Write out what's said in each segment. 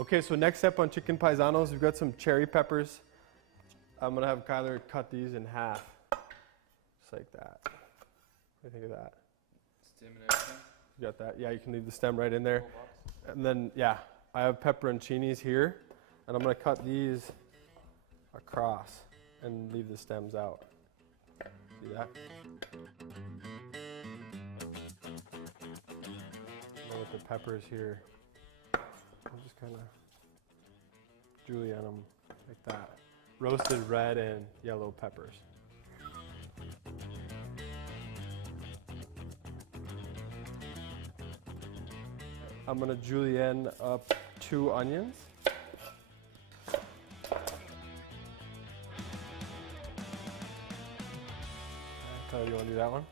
Okay, so next step on chicken paisanos, we've got some cherry peppers. I'm gonna have Kyler cut these in half, just like that. What do you think of that? Stem and everything? You got that? Yeah, you can leave the stem right in there. And then, yeah, I have pepperoncinis here, and I'm gonna cut these across and leave the stems out. See that? And with the peppers here, I'll just kind of julienne them like that. Roasted red and yellow peppers. I'm gonna julienne up 2 onions. Tyler, you wanna do that one?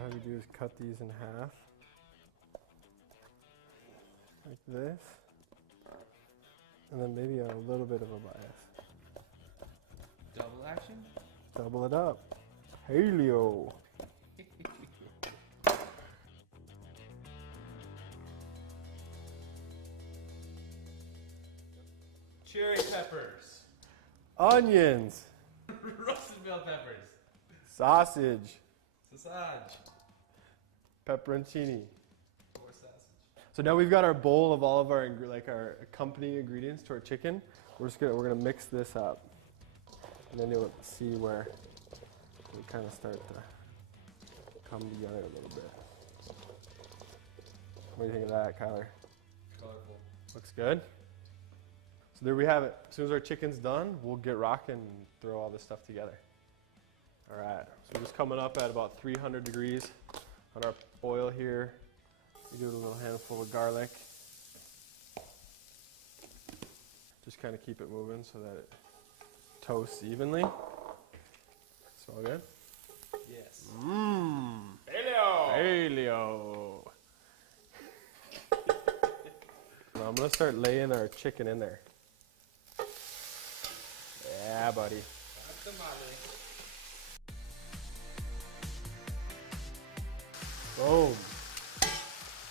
All we do is cut these in half, like this, and then maybe a little bit of a bias. Double action? Double it up. Paleo. Cherry peppers. Onions. Roasted bell peppers. Sausage. Sausage. Pepperoncini. Or sausage. So now we've got our bowl of all of our our accompanying ingredients to our chicken. We're gonna mix this up, and then you'll see where we kind of start to come together a little bit. What do you think of that, Kyler? Colorful. Looks good. So there we have it. As soon as our chicken's done, we'll get rocking and throw all this stuff together. All right, so we're just coming up at about 300 degrees on our oil here. We do a little handful of garlic. Just kind of keep it moving so that it toasts evenly. It's all good? Yes. Mmm. Paleo. Paleo. Now I'm gonna start laying our chicken in there. Yeah, buddy. Boom.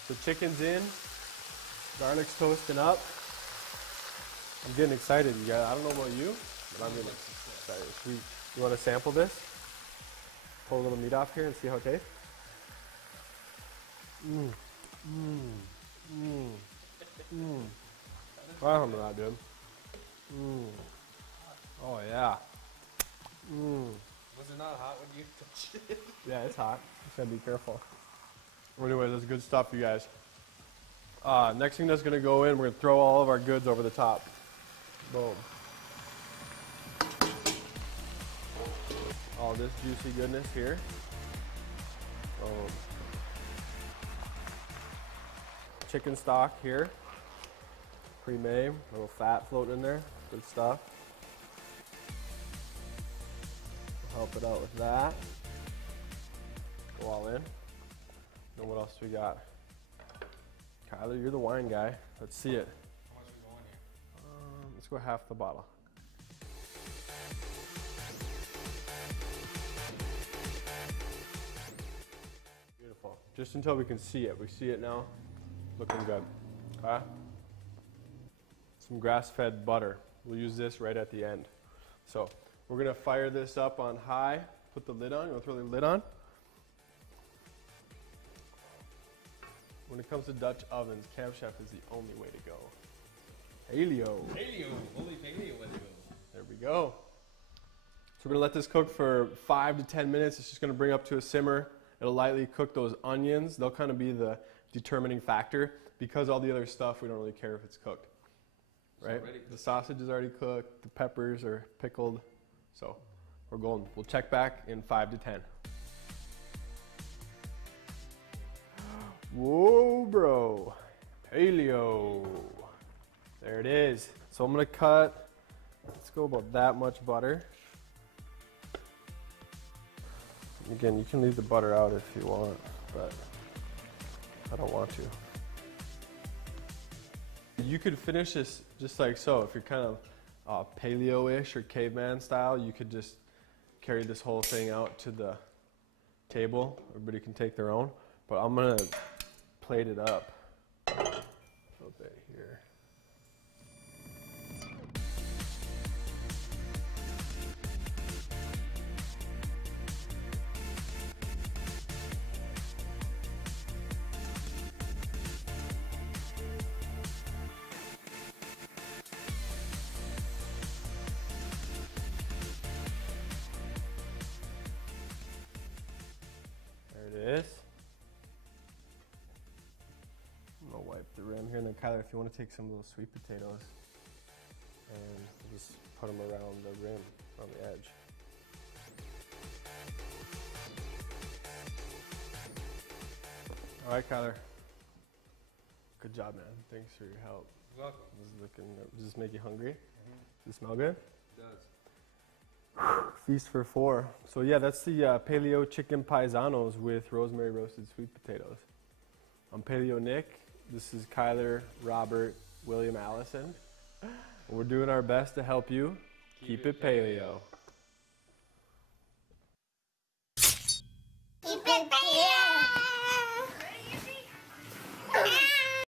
The chicken's in. Garlic's toasting up. I'm getting excited, you guys. I don't know about you, but I'm getting excited. You want to sample this? Pull a little meat off here and see how it tastes. Mmm. Mmm. Mmm. Mmm. Alhamdulillah, dude. Mmm. Oh, yeah. Mmm. Was it not hot when you touched it? Yeah, it's hot. Just gotta be careful. Well, anyway, that's good stuff, you guys. Next thing that's gonna go in, we're gonna throw all of our goods over the top. Boom. All this juicy goodness here. Boom. Chicken stock here. Pre-made, a little fat floating in there. Good stuff. Help it out with that. Go all in. Then what else we got? Kyler, you're the wine guy. Let's see it. How much are we going here? Let's go half the bottle. Beautiful. Just until we can see it. We see it now. Looking good. Okay? Some grass-fed butter. We'll use this right at the end. So we're gonna fire this up on high. Put the lid on. You wanna throw the lid on? When it comes to Dutch ovens, Camp Chef is the only way to go. Paleo. Paleo. Holy paleo. Let's go. There we go. So we're gonna let this cook for 5 to 10 minutes. It's just gonna bring up to a simmer. It'll lightly cook those onions. They'll kind of be the determining factor. Because all the other stuff, we don't really care if it's cooked. Right? The sausage is already cooked. The peppers are pickled. So we're golden. We'll check back in 5 to 10. Whoa, bro. Paleo. There it is. So I'm gonna cut, let's go about that much butter. Again, you can leave the butter out if you want. but I don't want to. You could finish this just like so. If you're kind of paleo-ish or caveman style, you could just carry this whole thing out to the table. Everybody can take their own, but I'm gonna plate it up a little bit here. There it is. I'm gonna wipe the rim here, and then Kyler, if you want to take some little sweet potatoes and just put them around the rim, on the edge. All right, Kyler. Good job, man. Thanks for your help. You're welcome. Does this make you hungry? Mm-hmm. Does it smell good? It does. Feast for 4. So yeah, that's the Paleo chicken paisanos with rosemary roasted sweet potatoes. I'm Paleo Nick. This is Kyler, Robert, William, Allison. We're doing our best to help you keep it paleo.